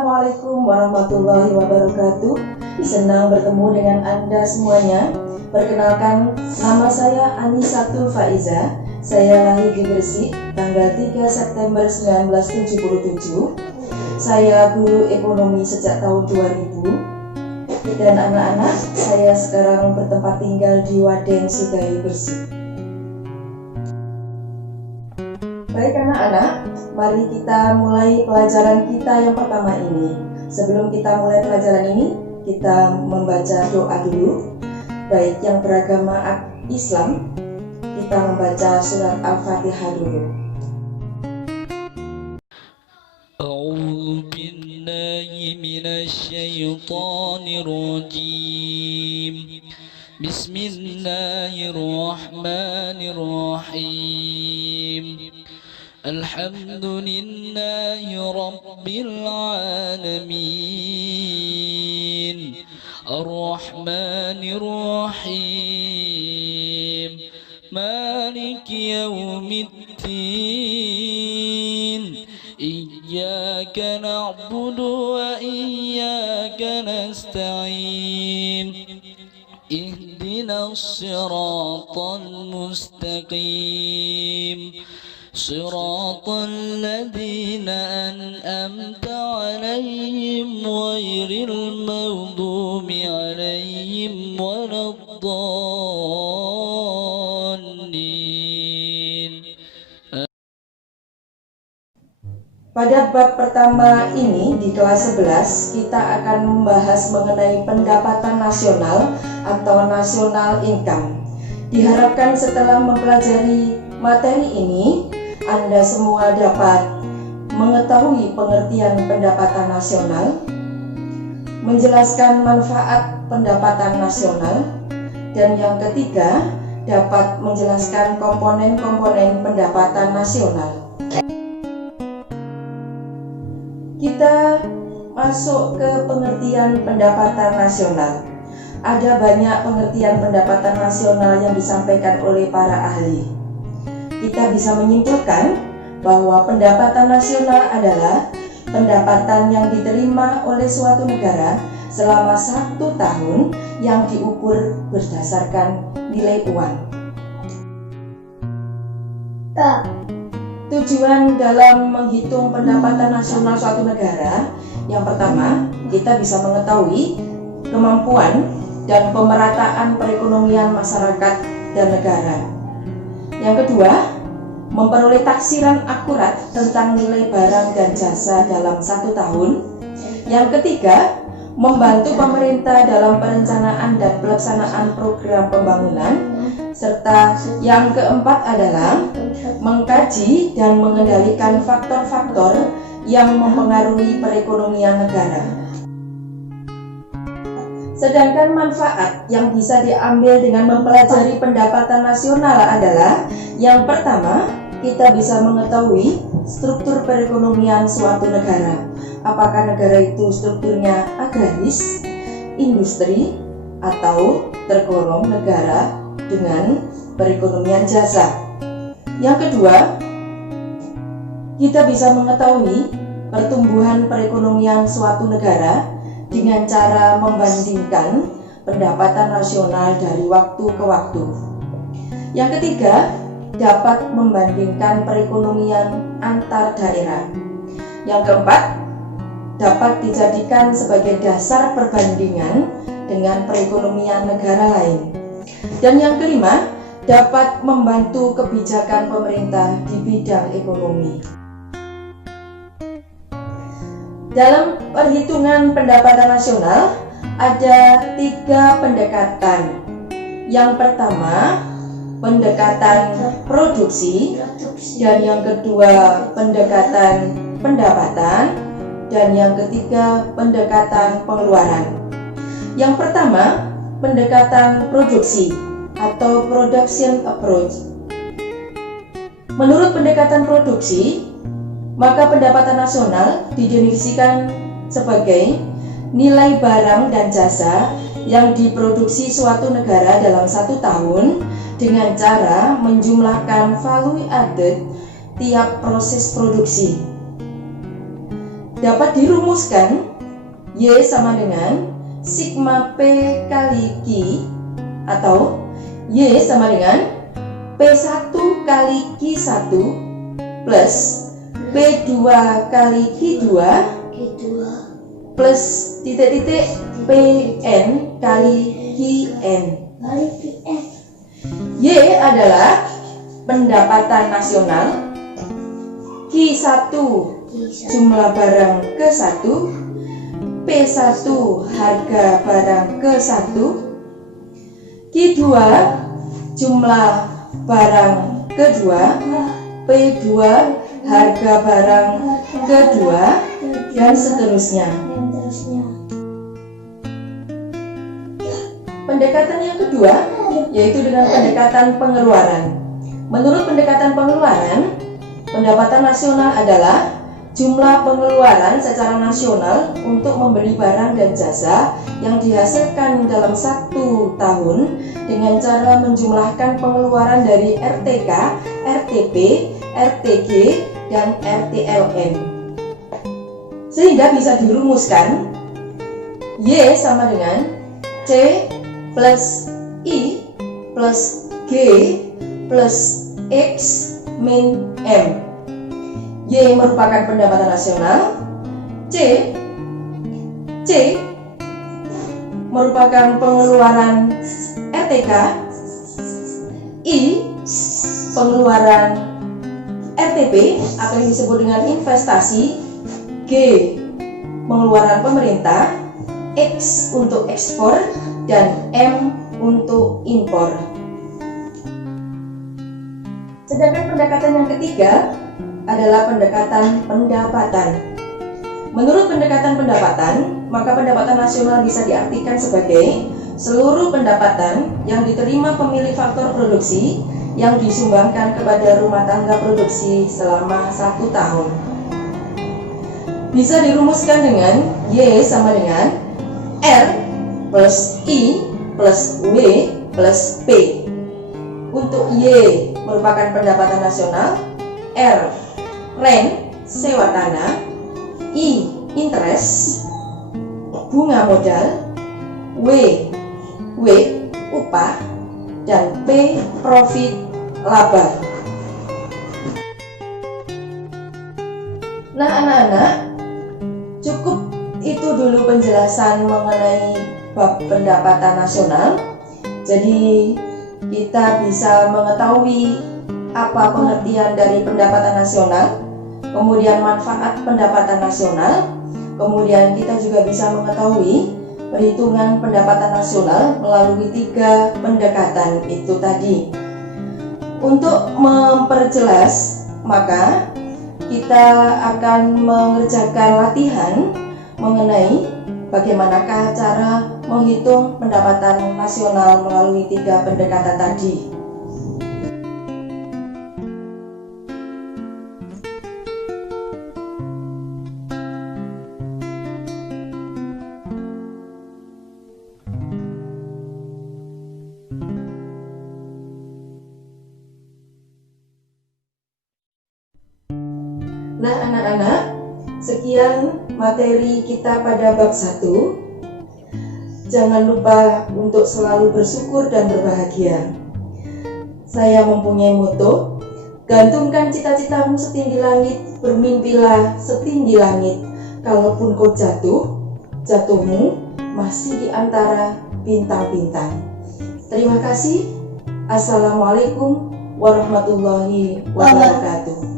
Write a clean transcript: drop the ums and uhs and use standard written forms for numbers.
Assalamualaikum warahmatullahi wabarakatuh. Senang bertemu dengan Anda semuanya. Perkenalkan, nama saya Anisatul Faiza. Saya lahir di Gresik tanggal 3 September 1977. Saya guru ekonomi sejak tahun 2000. Dan anak-anak, saya sekarang bertempat tinggal di Wadeng Sidayu, Gresik. Baik anak-anak, mari kita mulai pelajaran kita yang pertama ini. Sebelum kita mulai pelajaran ini, kita membaca doa dulu. Baik yang beragama Islam, kita membaca surat Al-Fatihah dulu. A'udzu billahi minasy syaithanir rajim. Bismillahirrahmanirrahim. Alhamdulillahi rabbil alamin. Ar-Rahmanir Rahim. Maliki yaumiddin. Iyyaka na'budu wa iyyaka nasta'in. Ihdinas siratal mustaqim. Siratal ladzina an'amta 'alaihim ghairil maghdubi 'alaihim waladdallin. Pada bab pertama ini di kelas 11 kita akan membahas mengenai pendapatan nasional atau national income. Diharapkan setelah mempelajari materi ini, Anda semua dapat mengetahui pengertian pendapatan nasional, menjelaskan manfaat pendapatan nasional, dan yang ketiga, dapat menjelaskan komponen-komponen pendapatan nasional. Kita masuk ke pengertian pendapatan nasional. Ada banyak pengertian pendapatan nasional yang disampaikan oleh para ahli. Kita bisa menyimpulkan bahwa pendapatan nasional adalah pendapatan yang diterima oleh suatu negara selama 1 tahun yang diukur berdasarkan nilai uang. Tujuan dalam menghitung pendapatan nasional suatu negara, yang pertama, kita bisa mengetahui kemampuan dan pemerataan perekonomian masyarakat dan negara. Yang kedua, memperoleh taksiran akurat tentang nilai barang dan jasa dalam 1 tahun. Yang ketiga, membantu pemerintah dalam perencanaan dan pelaksanaan program pembangunan. Serta yang keempat adalah mengkaji dan mengendalikan faktor-faktor yang mempengaruhi perekonomian negara. Sedangkan manfaat yang bisa diambil dengan mempelajari pendapatan nasional adalah yang pertama, kita bisa mengetahui struktur perekonomian suatu negara. Apakah negara itu strukturnya agraris, industri, atau tergolong negara dengan perekonomian jasa. Yang kedua, kita bisa mengetahui pertumbuhan perekonomian suatu negara dengan cara membandingkan pendapatan nasional dari waktu ke waktu. Yang ketiga, dapat membandingkan perekonomian antar daerah. Yang keempat, dapat dijadikan sebagai dasar perbandingan dengan perekonomian negara lain. Dan yang kelima, dapat membantu kebijakan pemerintah di bidang ekonomi. Dalam perhitungan pendapatan nasional ada 3 pendekatan. Yang pertama, pendekatan produksi, dan yang kedua, pendekatan pendapatan, dan yang ketiga, pendekatan pengeluaran. Yang pertama, pendekatan produksi atau production approach. Menurut pendekatan produksi, maka pendapatan nasional didefinisikan sebagai nilai barang dan jasa yang diproduksi suatu negara dalam 1 tahun dengan cara menjumlahkan value added tiap proses produksi. dapat dirumuskan Y sama dengan sigma P kali Q, atau Y sama dengan P1 kali Q1 plus P2 kali Q2 plus titik-titik Pn kali Qn. Y adalah pendapatan nasional, Q1 jumlah barang ke-1, P1 harga barang ke-1, Q2 jumlah barang kedua, P2 harga barang kedua, dan seterusnya. Pendekatan yang kedua yaitu dengan pendekatan pengeluaran. Menurut pendekatan pengeluaran, pendapatan nasional adalah jumlah pengeluaran secara nasional untuk membeli barang dan jasa yang dihasilkan dalam 1 tahun dengan cara menjumlahkan pengeluaran dari RTK, RTP, RTG, dan RTLN. Sehingga bisa dirumuskan Y sama dengan C plus I plus G plus X min M. Y merupakan pendapatan nasional, C merupakan pengeluaran RTK, I pengeluaran RTP atau yang disebut dengan investasi, G pengeluaran pemerintah, X untuk ekspor, dan M untuk impor. Sedangkan pendekatan yang ketiga adalah pendekatan pendapatan. Menurut pendekatan pendapatan, maka pendapatan nasional bisa diartikan sebagai seluruh pendapatan yang diterima pemilik faktor produksi yang disumbangkan kepada rumah tangga produksi selama 1 tahun. Bisa dirumuskan dengan Y sama dengan R plus I plus W plus P. Untuk Y merupakan pendapatan nasional, R rent sewa tanah, I interest bunga modal, W upah, dan P profit laba. Nah anak-anak, cukup itu dulu penjelasan mengenai bab pendapatan nasional. Jadi kita bisa mengetahui apa pengertian dari pendapatan nasional, kemudian manfaat pendapatan nasional, kemudian kita juga bisa mengetahui perhitungan pendapatan nasional melalui 3 pendekatan itu tadi. Untuk memperjelas, maka kita akan mengerjakan latihan mengenai bagaimanakah cara menghitung pendapatan nasional melalui 3 pendekatan tadi. Nah anak-anak, sekian materi kita pada bab 1. Jangan lupa untuk selalu bersyukur dan berbahagia. Saya mempunyai moto, gantungkan cita-citamu setinggi langit, bermimpilah setinggi langit. Kalaupun kau jatuh, jatuhmu masih di antara bintang-bintang. Terima kasih. Assalamualaikum warahmatullahi wabarakatuh.